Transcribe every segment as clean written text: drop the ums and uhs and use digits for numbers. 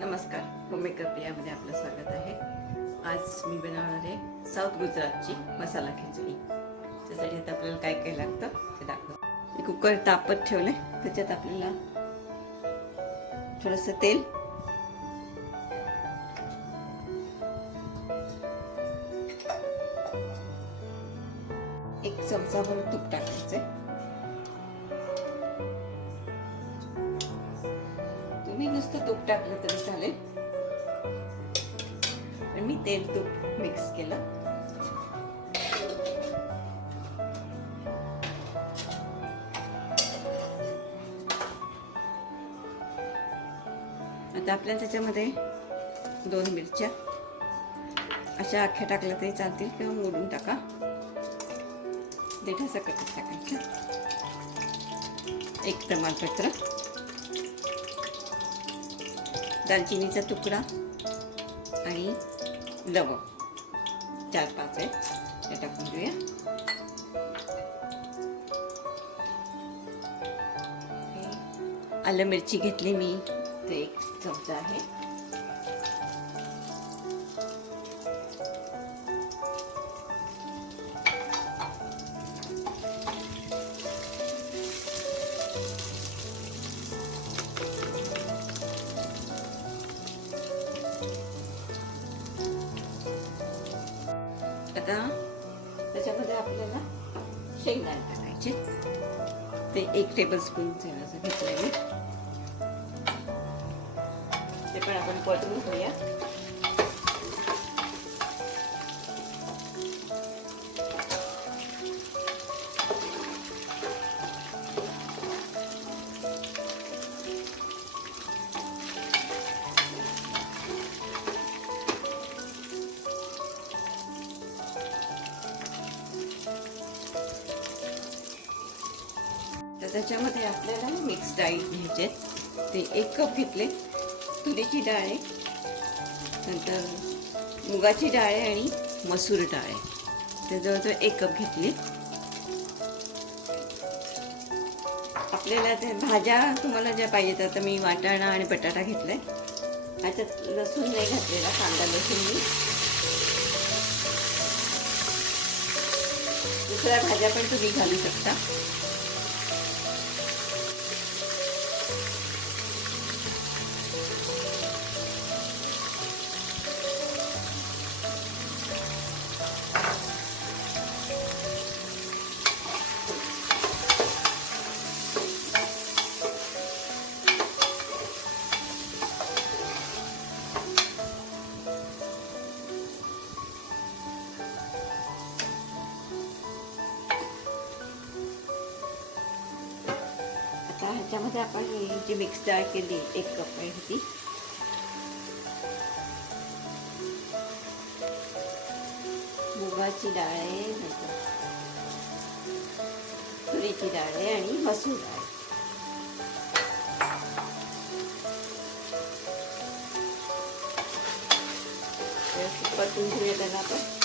नमस्कार, होममेकर प्रियामध्ये आपलं स्वागत आहे. आज मी बनवणार आहे साऊथ गुजरातची मसाला खिचडी. त्यासाठी आता आपल्याला काय काय लागतं ते दाखवतो. कुकर तापत ठेवले, त्याच्यात आपल्याला थोडंसं तेल, एक चमचाभर तूप टाकायचे. तुम्ही नुसतं तूप टाकलं तरी चालेल, पण मी तेल तूप मिक्स केलं. आता आपल्याला त्याच्यामध्ये 2 मिरच्या अशा अख्ख्या टाकल्या तरी चालतील किंवा मोडून टाका. देठाचा कट टाकायचा, एक तमालपत्र, दालचिनीचा तुकडा आणि लवंग 4-5 आहेत, ते टाकून घेऊया. आलं मिरची घेतली मी, ते 1 चमचा आहे. आता त्याच्यामध्ये आपल्याला शेंगदाणे टाकायचे, ते 1 टेबलस्पून घेतलंय मी. ते पण आपण परतून घेऊया. तर त्याच्यामध्ये आपल्याला मिक्स डाळी घ्यायचे. ते 1 कप घेतले. तुरीची डाळ आहे, नंतर मुगाची डाळ आहे आणि मसूर डाळ आहे. ते जवळजवळ 1 कप घेतली. आपल्याला ते भाज्या तुम्हाला ज्या पाहिजेत, आता मी वाटाणा आणि बटाटा घेतलाय. ह्याच्यात लसूण नाही घातलेला, कांदा लसूण मी. दुसऱ्या भाज्या पण तुम्ही घालू शकता. ह्याच्यामध्ये आपण जी मिक्स डाळ केली 1 कप आहे ती, मुगाची डाळ आहे, नंतर तुरीची डाळ आहे आणि मसूर डाळ. परतून घेऊया त्याला आपण.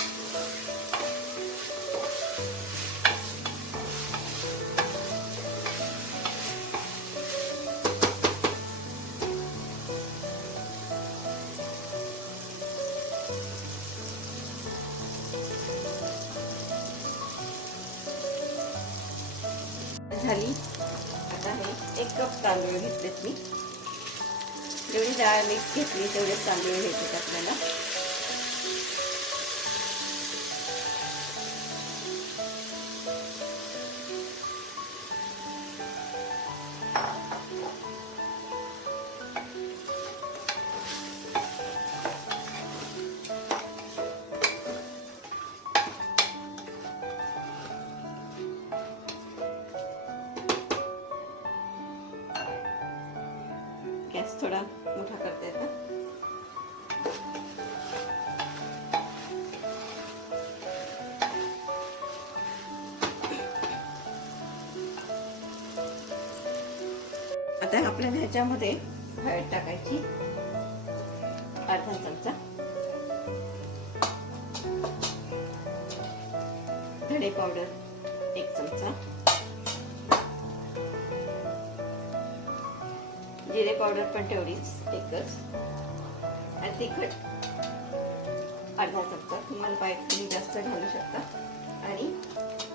झाली. आता हे 1 कप तांदूळ घेतलेत मी. जेवढी डाळ मिक्स घेतली तेवढे तांदूळ घ्यायचे आपल्याला. गॅस थोडा मोठा करता येतो. आता आपल्याला ह्याच्यामध्ये हळद टाकायची, अर्धा चमचा, धणे पावडर 1 चमचा, जिरे पावडर पण तेवढीच एकच, आणि तिखट अर्धा चमचा, तुम्हाला पाहिजे तुम्ही जास्त घालू शकता, आणि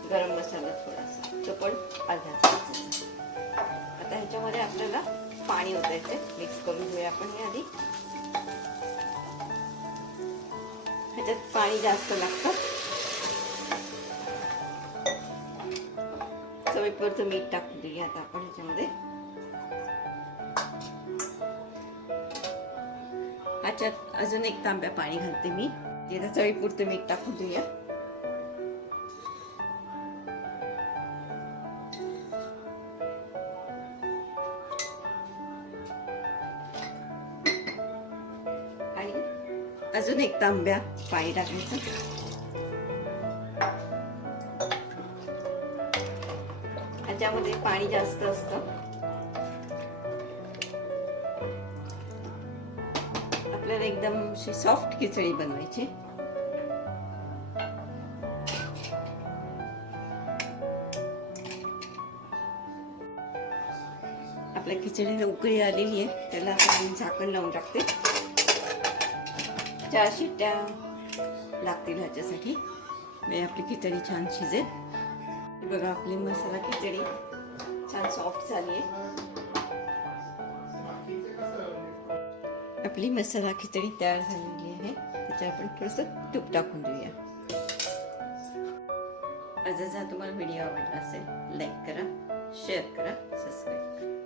गरम मसाला थोडासा, तो पण अर्धा चमचा. आता ह्याच्यामध्ये आपल्याला पाणी ओतायचं, मिक्स करून घेऊया आपण हे आधी. ह्याच्यात पाणी जास्त लागतं. चवीपुरतं मीठ टाकून देऊया आता आपण ह्याच्यामध्ये. ह्याच्यात अजून एक तांब्या पाणी घालते मी. त्याला चवीपुरतं मीठ टाकून देऊया. आणि अजून एक तांब्या पाणी टाकायचं. ह्याच्यामध्ये पाणी जास्त असतं. आपल्याला एकदम अशी सॉफ्ट खिचडी बनवायची. आपल्या खिचडीला उकळी आलेली आहे, त्याला आपण झाकण लावून टाकते. 4 शिट्ट्या लागतील ह्याच्यासाठी, म्हणजे आपली खिचडी छान शिजेल. बघा आपली मसाला खिचडी छान सॉफ्ट झाली आहे. आपली मसाला खिचडी तयार झालेली आहे. त्याच्यावर आपण थोडंसं तूप टाकून देऊया. जर तुम्हाला व्हिडिओ आवडला असेल, लाईक करा, शेअर करा, सबस्क्राईब करा.